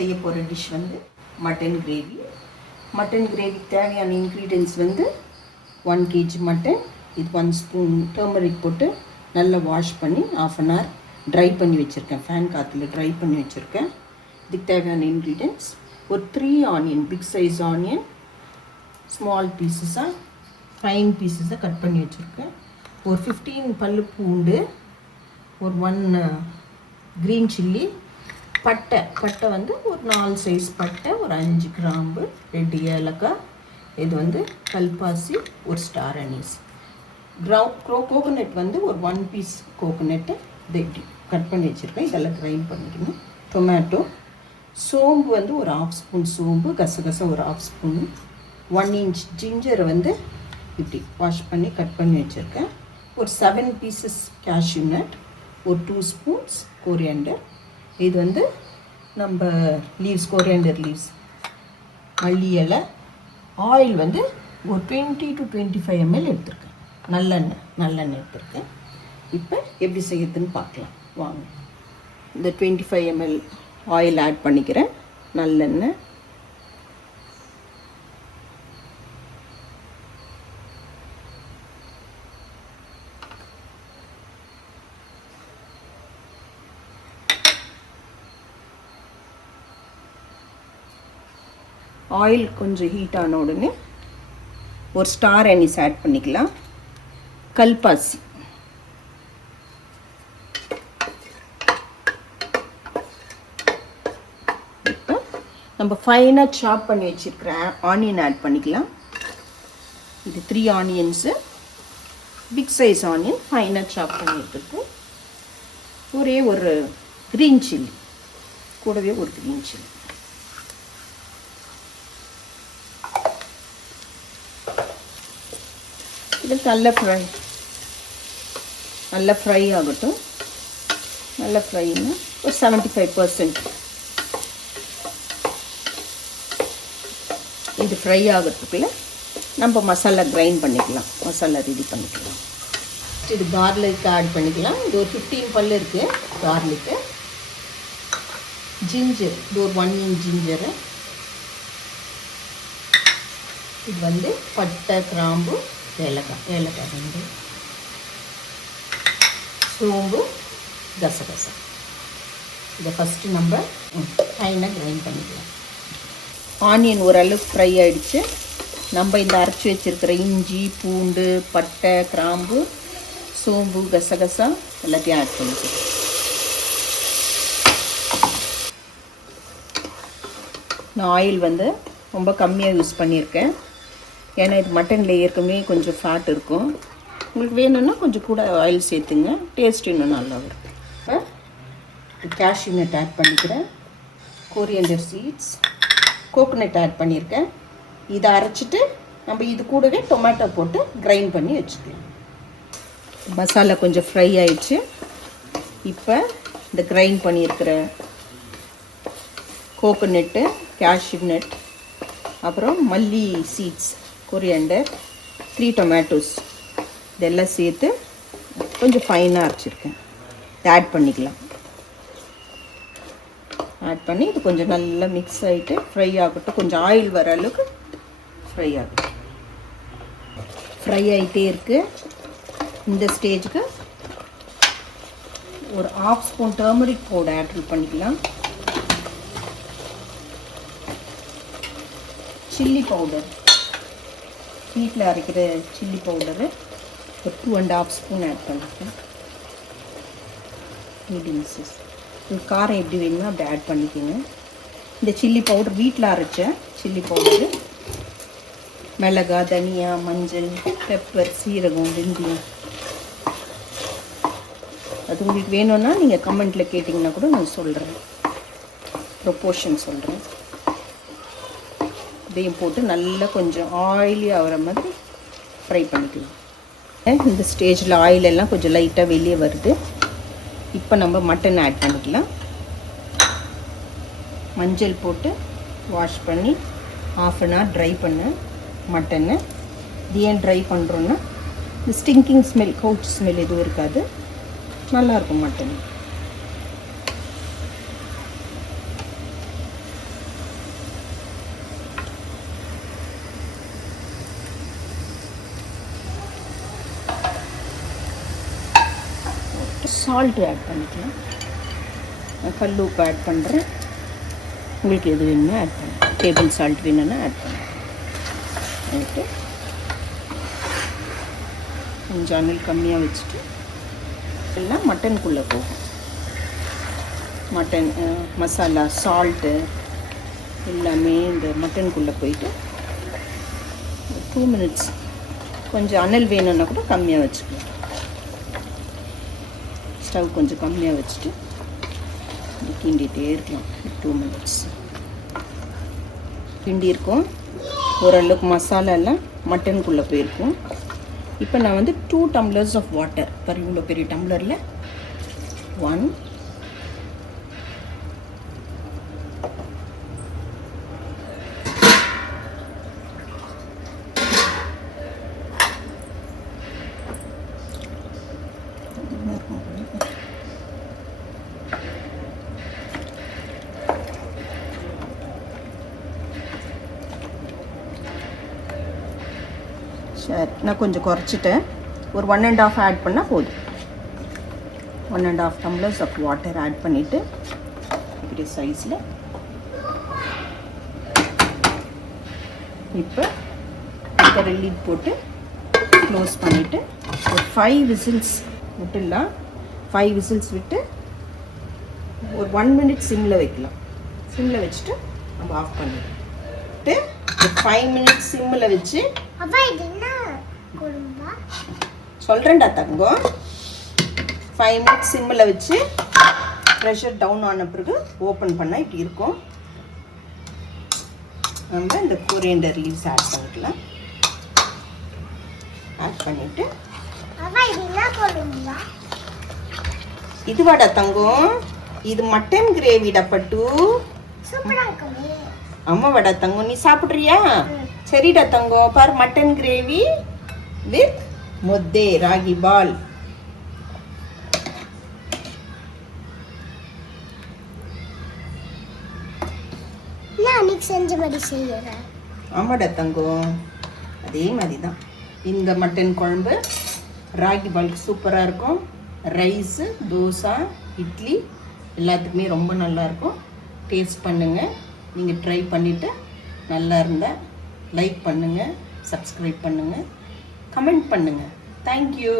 செய்ய போகிற டிஷ் வந்து மட்டன் கிரேவி. மட்டன் கிரேவிக்கு தேவையான இன்க்ரீடியன்ஸ் வந்து 1 kg மட்டன், இது 1 ஸ்பூன் டர்மரிக் போட்டு நல்லா வாஷ் பண்ணி ½ அன் ஹவர் ட்ரை பண்ணி வச்சுருக்கேன். ஃபேன் காற்றுல ட்ரை பண்ணி வச்சுருக்கேன். இதுக்கு தேவையான இன்க்ரீடியன்ஸ் ஒரு 3 onion, big size onion small பீசஸாக ஃபைன் பீசஸாக கட் பண்ணி வச்சுருக்கேன். ஒரு 15 பல்லு பூண்டு, ஒரு 1 க்ரீன் சில்லி, பட்டை வந்து ஒரு 4 சைஸ் பட்டை, ஒரு 5 கிராம்பு, 2 ஏலக்காய், இது வந்து கல்பாசி, ஒரு ஸ்டார் அனீஸ். கோகோனட் வந்து ஒரு 1 பீஸ் கோகோனட்டு இதை இப்படி கட் பண்ணி வச்சுருக்கேன். இதெல்லாம் கிரைண்ட் பண்ணிக்கணும். டொமேட்டோ, சோம்பு வந்து ஒரு ½ ஸ்பூன் சோம்பு, கசகசம் ஒரு ½ ஸ்பூன், 1 inch ஜிஞ்சரை வந்து இப்படி வாஷ் பண்ணி கட் பண்ணி வச்சுருக்கேன். ஒரு 7 பீசஸ் கேஷ்யூ நட், ஒரு 2 ஸ்பூன்ஸ் கோரியண்டர், இது வந்து நம்ம லீவ்ஸ், கோரியண்டர் லீவ்ஸ், மல்லி இலை, ஆயில் வந்து ஒரு 20 to 25 ml எடுத்துருக்கேன். நல்லெண்ணெய் எடுத்துருக்கேன். இப்போ எப்படி செய்யறதுன்னு பார்க்கலாம் வாங்க. இந்த 25 ml ஆயில் ஆட் பண்ணிக்கிறேன். நல்லெண்ணெய், ஆயில் கொஞ்சம் ஹீட் ஆன உடனே ஒரு ஸ்டார் அனீஸ் ஆட் பண்ணிக்கலாம். கல்பாசி, இப்போ நம்ம ஃபைனாக சாப் பண்ணி வச்சுருக்கிற ஆனியன் ஆட் பண்ணிக்கலாம். இது 3 ஆனியன்ஸு, பிக் சைஸ் ஆனியன் ஃபைனாக சாப் பண்ணி எடுத்துருக்கு. ஒரே ஒரு க்ரீன் சில்லி, கூடவே ஒரு க்ரீன் சில்லி. இது நல்லா ஃப்ரை ஆகட்டும். நல்லா ஃப்ரைன்னா ஒரு 75% இது ஃப்ரை ஆகிறதுக்குள்ள நம்ம மசாலா கிரைண்ட் பண்ணிக்கலாம், மசாலா ரெடி பண்ணிக்கலாம். இது கார்லிக் ஆட் பண்ணிக்கலாம். இது ஒரு 15 பல்லு இருக்குது கார்லிக்கு. ஜிஞ்சர், இது ஒரு 1 inch ஜிஞ்சரு, இது வந்து பட்டை, கிராம்பு, ஏலக்காய் 2, சோம்பு, கசகசம். இதை ஃபஸ்ட்டு நம்ம ஃபைனாக கிரைண்ட் பண்ணிக்கலாம். ஆனியன் ஓரளவுக்கு ஃப்ரை ஆகிடுச்சு. நம்ம இந்த அரைச்சி வச்சுருக்கிற இஞ்சி, பூண்டு, பட்டை, கிராம்பு, சோம்பு, கசகசம் எல்லாத்தையும் ஆட் பண்ணிக்கலாம். நான் ஆயில் வந்து ரொம்ப கம்மியாக யூஸ் பண்ணியிருக்கேன். ஏன்னா இது மட்டனில் ஏற்கனவே கொஞ்சம் ஃபேட் இருக்கும். உங்களுக்கு வேணும்னா கொஞ்சம் கூட ஆயில் சேர்த்துங்க, டேஸ்ட் இன்னும் நல்லா வரும். இப்போ கேஷ்யூ நட் ஆட் பண்ணிக்கிறேன். கோரியண்டர் சீட்ஸ், கோகோனட் ஆட் பண்ணியிருக்கேன். இதை அரைச்சிட்டு நம்ம இது கூடவே டொமேட்டோ போட்டு கிரைண்ட் பண்ணி வச்சுக்கலாம். மசாலா கொஞ்சம் ஃப்ரை ஆயிடுச்சு. இப்போ இந்த கிரைண்ட் பண்ணியிருக்கிற கோகோனட்டு, கேஷ்யூ நட், அப்புறம் மல்லி சீட்ஸ், கொரியாண்டர், 3 டொமேட்டோஸ் இதெல்லாம் சேர்த்து கொஞ்சம் ஃபைனாக அரைச்சிருக்கேன். இதை ஆட் பண்ணிக்கலாம். ஆட் பண்ணி இது கொஞ்சம் நல்லா மிக்ஸ் ஆகிட்டு ஃப்ரை ஆகட்டும். கொஞ்சம் ஆயில் வர அளவுக்கு ஃப்ரை ஆகட்டும். ஃப்ரை ஆகிட்டே இருக்குது. இந்த ஸ்டேஜுக்கு ஒரு ½ ஸ்பூன் டர்மரிக் பவுடர் ஆட் பண்ணிக்கலாம். சில்லி பவுடர், வீட்டில் அரைக்கிற சில்லி பவுடரு ஒரு 2½ ஸ்பூன் ஆட் பண்ணிக்கிறேன். Medium size. உங்களுக்கு காரம் எப்படி வேணுமோ அப்படி ஆட் பண்ணிக்கோங்க. இந்த சில்லி பவுடர் வீட்டில் அரைச்ச சில்லி பவுடரு, மிளகா, தனியா, மஞ்சள், பெப்பர், சீரகம், வெந்தயம், அது உங்களுக்கு வேணும்னா நீங்கள் கமெண்ட்டில் கேட்டிங்கன்னா கூட நான் சொல்கிறேன், ப்ரொப்போர்ஷன் சொல்கிறேன். இதையும் போட்டு நல்லா கொஞ்சம் ஆயிலி ஆகிற மாதிரி ஃப்ரை பண்ணிக்கலாம். இந்த ஸ்டேஜில் ஆயில் எல்லாம் கொஞ்சம் லைட்டாக வெளியே வருது. இப்போ நம்ம மட்டன் ஆட் பண்ணிக்கலாம். மஞ்சள் போட்டு வாஷ் பண்ணி ½ அன் ஹவர் ட்ரை பண்ண மட்டனை. இது ஏன் ட்ரை பண்ணுறோன்னா இந்த ஸ்டிங்கிங் ஸ்மெல், கவுச் ஸ்மெல் எதுவும் இருக்காது, நல்லாயிருக்கும் மட்டன். சால்ட்டு ஆட் பண்ணிக்கலாம். கல் உப்பு ஆட் பண்ணுறேன். உங்களுக்கு எது வேணுமோ ஆட் பண்ணுங்கள். டேபிள் சால்ட் வேணும்னா ஆட் பண்ணுங்கள். ஓகே, கொஞ்சம் அனல் கம்மியாக வச்சுட்டு எல்லாம் மட்டனுக்குள்ளே போகும். மட்டன் மசாலா சால்ட்டு எல்லாமே இந்த மட்டனுக்குள்ளே போயிட்டு 2 minutes. கொஞ்சம் அனல் வேணும்னா கூட கம்மியாக வச்சுக்கலாம். ஸ்டவ் கொஞ்சம் கம்மியாக வச்சுட்டு கிண்டிகிட்டே இருக்கலாம் 2 minutes. கிண்டி இருக்கும். ஓரளவுக்கு மசாலா எல்லாம் மட்டனுக்குள்ளே போயிருக்கும். இப்போ நான் வந்து 2 டம்ளர்ஸ் ஆஃப் வாட்டர், பாரு இவ்வளோ பெரிய டம்ளரில் 1 சரி, நான் கொஞ்சம் குறைச்சிட்டேன். ஒரு 1.5 ஆட் பண்ணால் போதும். 1.5 டம்ளர்ஸ் ஆஃப் வாட்டர் ஆட் பண்ணிவிட்டு இப்படி சைஸில் இப்போ குக்கரை லீட் போட்டு க்ளோஸ் பண்ணிவிட்டு ஒரு 5 விசில்ஸ் விட்டுடலாம். 5 விசில்ஸ் விட்டு ஒரு 1 minute சிம்மில் வைக்கலாம். சிம்மில் வச்சுட்டு நம்ம ஆஃப் பண்ணிவிட்டு 5 minutes சிம்மில் வச்சு சொல்கிறேன்டா தங்கம். 5 minutes சிம்மில் வச்சு ப்ரெஷர் டவுன் ஆன பிறகு ஓப்பன் பண்ணால் இப்படி இருக்கும். நம்ம இந்த கொரியண்டர் லீவ்ஸ் ஆட் பண்ணிக்கலாம். ஆட் பண்ணிவிட்டு இதுவாடா தங்கம், இது மட்டன் கிரேவிடா பட்டு. அம்மாவாடா தங்கம், நீ சாப்பிட்றியா? சரிடா தங்கம், பார் மட்டன் கிரேவி வித் முத்தே ராகி பால். செஞ்ச மாதிரி செய்யறேன். ஆமாடா தங்கம், அதே மாதிரி தான். இந்த மட்டன் குழம்பு ராகி பாலுக்கு சூப்பராக இருக்கும். ரைஸு, தோசை, இட்லி எல்லாத்துக்குமே ரொம்ப நல்லாயிருக்கும். டேஸ்ட் பண்ணுங்கள். நீங்கள் ட்ரை பண்ணிவிட்டு நல்லா இருந்தால் லைக் பண்ணுங்கள், சப்ஸ்கிரைப் பண்ணுங்கள், கமெண்ட் பண்ணுங்கள். தேங்க்யூ.